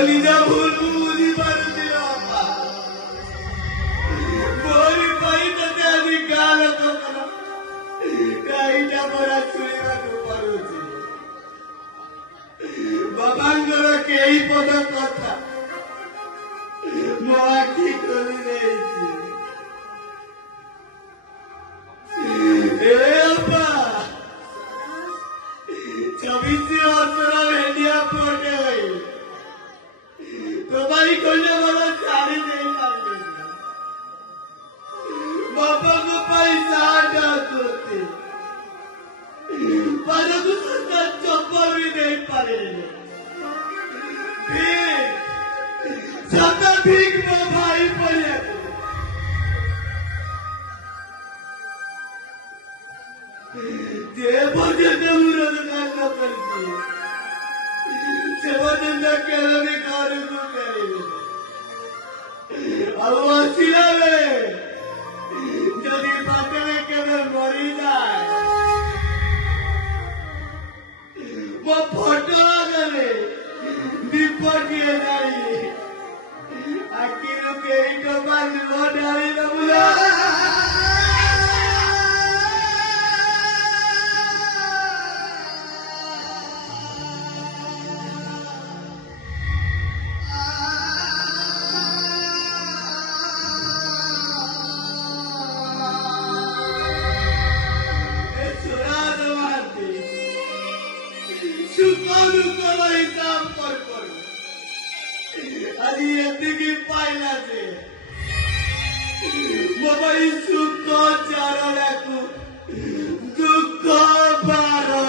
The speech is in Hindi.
कलिजा भूल मुझी मारती बापा मोरी पाई तते आदि गाल तो करा काईटा बड़ा सुरीवा को पारुची बाबांगर केही पद कथा मो आखि खोली देइछि ए बापा 24 वर्षर भेडिया पटे होई तुम्हारी कोने वाला सारी नहीं पाएंगे बाबा को पैसा डालते पर दूसरा चप्पल भी नहीं पाएंगे सदा भीख में भाई पड़े जे बोझे जरूरत करना पड़ती है सेवदंदा केले कारू को करेंगे अब वसीला में यदि बाटे में केवल मरी जाए वो फोटो करे निपटिए जाइए आखिर के इनको बांध लो डाली न बुला पाइला से मोबाइल सुख चारा रखू दुख बारो